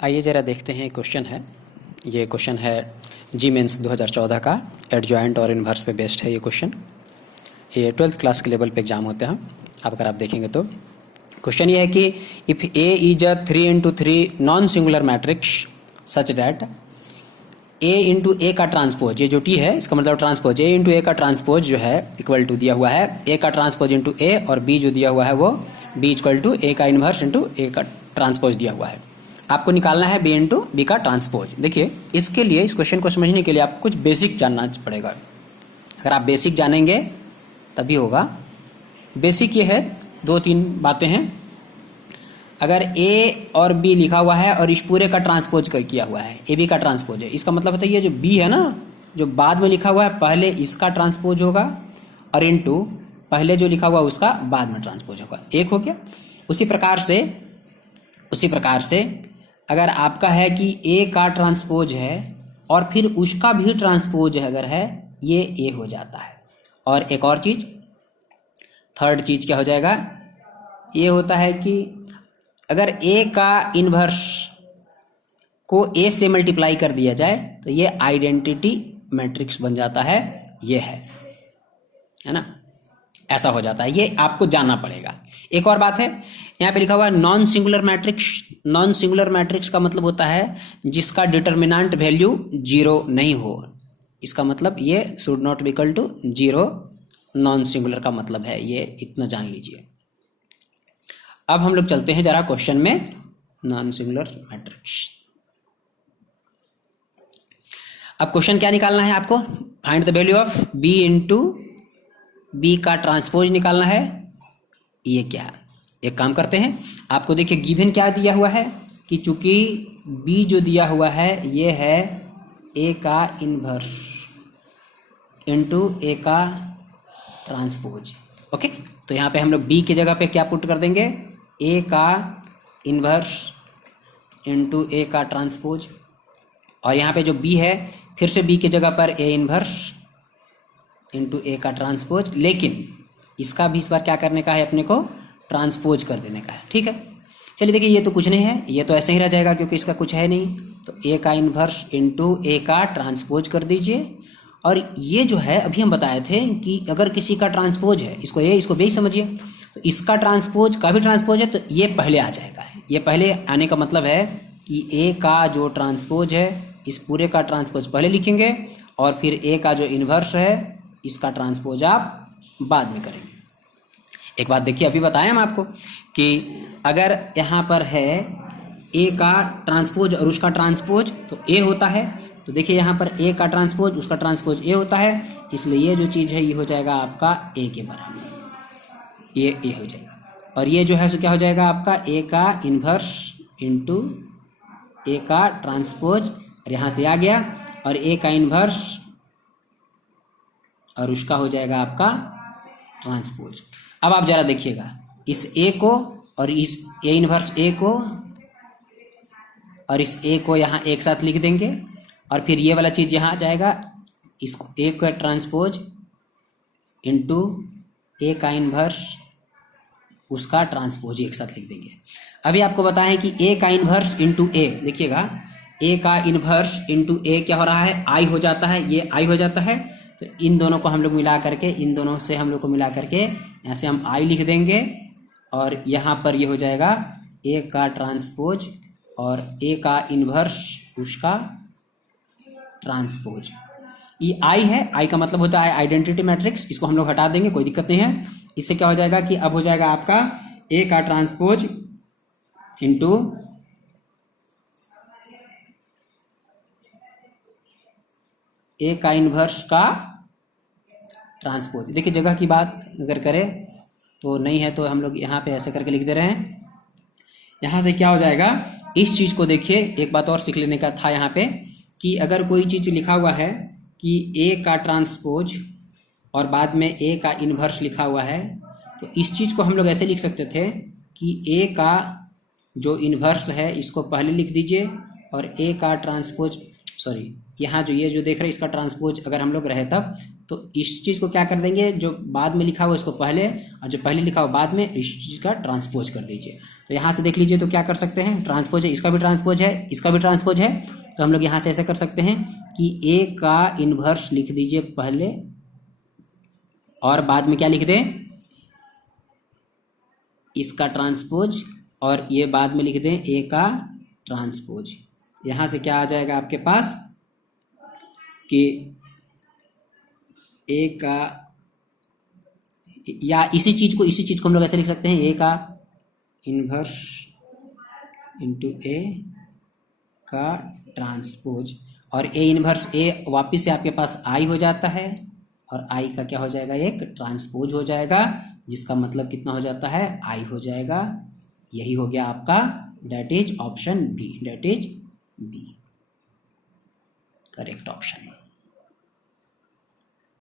आइए ज़रा देखते हैं क्वेश्चन है। ये क्वेश्चन है जी मेंस 2014 का एडजॉइंट और इन्वर्स पे बेस्ड है ये क्वेश्चन। ये 12th क्लास के लेवल पे एग्जाम होते हैं। अब अगर आप देखेंगे तो क्वेश्चन ये है कि if A is a 3x3 non singular matrix such that A into A का ट्रांसपोज, ये जो टी है इसका मतलब ट्रांसपोज, ए इंटू ए का ट्रांसपोज जो है इक्वल टू दिया हुआ है ए का ट्रांसपोज इंटू ए, और बी जो दिया हुआ है वो बी इक्वल टू ए का इन्वर्स इंटू ए का ट्रांसपोज दिया हुआ है। आपको निकालना है बी इंटू बी का ट्रांसपोज। देखिए इसके लिए, इस क्वेश्चन को समझने के लिए आपको कुछ बेसिक जानना पड़ेगा। अगर आप बेसिक जानेंगे तभी होगा। बेसिक ये है, दो तीन बातें हैं। अगर ए और बी लिखा हुआ है और इस पूरे का ट्रांसपोज कर किया हुआ है, ए बी का ट्रांसपोज है, इसका मतलब होता है ये जो बी है ना, जो बाद में लिखा हुआ है पहले इसका ट्रांसपोज होगा और इनटू पहले जो लिखा हुआ उसका बाद में ट्रांसपोज होगा। एक हो गया। उसी प्रकार से अगर आपका है कि ए का ट्रांसपोज है और फिर उसका भी ट्रांसपोज अगर है, ये ए हो जाता है। और एक और चीज, थर्ड चीज क्या हो जाएगा, ये होता है कि अगर ए का इन्वर्स को ए से मल्टीप्लाई कर दिया जाए तो ये आइडेंटिटी मैट्रिक्स बन जाता है। ये है ना, ऐसा हो जाता है। ये आपको जानना पड़ेगा। एक और बात है, यहाँ पे लिखा हुआ है non singular matrix. Non singular matrix का मतलब होता है जिसका डिटर्मिनेंट वैल्यू 0 नहीं हो। इसका मतलब ये should not be equal to 0 non singular का मतलब है, ये इतना जान लीजिए। अब हम लोग चलते हैं जरा क्वेश्चन में। नॉन सिंगुलर मैट्रिक्स, अब क्वेश्चन क्या निकालना है आपको, find the value of B into B का ट्रांसपोज निकालना है। ये क्या है, एक काम करते हैं, आपको देखिए गिवन क्या दिया हुआ है कि चूंकि बी जो दिया हुआ है ये है ए का इन्वर्स इंटू ए का ट्रांसपोज। ओके, तो यहाँ पे हम लोग बी की जगह पे क्या पुट कर देंगे, ए का इन्वर्स इंटू ए का ट्रांसपोज। और यहाँ पे जो बी है फिर से बी की जगह पर ए इन्वर्स इंटू ए का ट्रांसपोज, लेकिन इसका भी इस बार क्या करने का है, अपने को ट्रांसपोज कर देने का है। ठीक है, चलिए देखिए ये तो कुछ नहीं है, ये तो ऐसे ही रह जाएगा क्योंकि इसका कुछ है नहीं। तो ए का इन्वर्स इंटू ए का ट्रांसपोज कर दीजिए। और ये जो है अभी हम बताए थे कि अगर किसी का ट्रांसपोज है, इसको ए इसको बी समझिए, तो इसका ट्रांसपोज का भी ट्रांसपोज है तो ये पहले आ जाएगा। ये पहले आने का मतलब है कि ए का जो ट्रांसपोज है इस पूरे का ट्रांसपोज पहले लिखेंगे और फिर ए का जो इन्वर्स है इसका ट्रांसपोज आप बाद में करेंगे। एक बात देखिए, अभी बताया हम आपको कि अगर यहाँ पर है ए का ट्रांसपोज और उसका ट्रांसपोज तो ए होता है। तो देखिए यहाँ पर ए का ट्रांसपोज उसका ट्रांसपोज ए होता है, इसलिए ये जो चीज़ है ये हो जाएगा आपका ए के बराबर, ये ए हो जाएगा। और ये जो है सो क्या हो जाएगा आपका ए का इन्वर्स इंटू ए का ट्रांसपोज, और यहाँ से आ गया, और ए का इन्वर्स और उसका हो जाएगा आपका ट्रांसपोज। अब आप जरा देखिएगा इस ए को और इस ए इन्वर्स ए को और इस ए को यहाँ एक साथ लिख देंगे, और फिर ये वाला चीज़ यहाँ आ जाएगा, इसको ए का ट्रांसपोज इंटू ए का इन्वर्स उसका ट्रांसपोज एक साथ लिख देंगे। अभी आपको बताएं कि ए का इन्वर्स इंटू ए, देखिएगा ए का इन्वर्स इंटू ए क्या हो रहा है, आई हो जाता है, ये आई हो जाता है। तो इन दोनों को हम लोग मिला करके, इन दोनों से हम लोग को मिला करके यहाँ से हम आई लिख देंगे, और यहाँ पर ये हो जाएगा ए का ट्रांसपोज और ए का इन्वर्स उसका ट्रांसपोज। ये आई है, आई का मतलब होता है आइडेंटिटी मैट्रिक्स, इसको हम लोग हटा देंगे, कोई दिक्कत नहीं है। इससे क्या हो जाएगा कि अब हो जाएगा आपका ए का ट्रांसपोज इंटू ए का इन्वर्स का ट्रांसपोज। देखिए जगह की बात अगर करें तो नहीं है, तो हम लोग यहाँ पे ऐसे करके लिख दे रहे हैं। यहाँ से क्या हो जाएगा, इस चीज़ को देखिए, एक बात और सीख लेने का था यहाँ पे कि अगर कोई चीज़ लिखा हुआ है कि ए का ट्रांसपोज और बाद में ए का इन्वर्स लिखा हुआ है, तो इस चीज़ को हम लोग ऐसे लिख सकते थे कि ए का जो इन्वर्स है इसको पहले लिख दीजिए, और ए का ट्रांसपोज, सॉरी यहाँ जो ये जो देख रहे हैं इसका ट्रांसपोज अगर हम लोग रहे तब तो इस चीज़ को क्या कर देंगे, जो बाद में लिखा हुआ इसको पहले और जो पहले लिखा हुआ बाद में, इस चीज़ का ट्रांसपोज कर दीजिए। तो यहाँ से देख लीजिए तो क्या कर सकते हैं, ट्रांसपोज है, इसका भी ट्रांसपोज है, इसका भी ट्रांसपोज है। तो हम लोग यहाँ से ऐसे कर सकते हैं कि ए का इन्वर्स लिख दीजिए पहले और बाद में क्या लिख दें, इसका ट्रांसपोज, और ये बाद में लिख दें ए का ट्रांसपोज। यहाँ से क्या आ जाएगा आपके पास कि ए का, या इसी चीज को हम लोग ऐसे लिख सकते हैं, ए का इन्वर्स इंटू ए का ट्रांसपोज, और ए इन्वर्स ए वापिस से आपके पास आई हो जाता है और आई का क्या हो जाएगा, एक ट्रांसपोज हो जाएगा, जिसका मतलब कितना हो जाता है, आई हो जाएगा। यही हो गया आपका, that is option B, that is B correct option.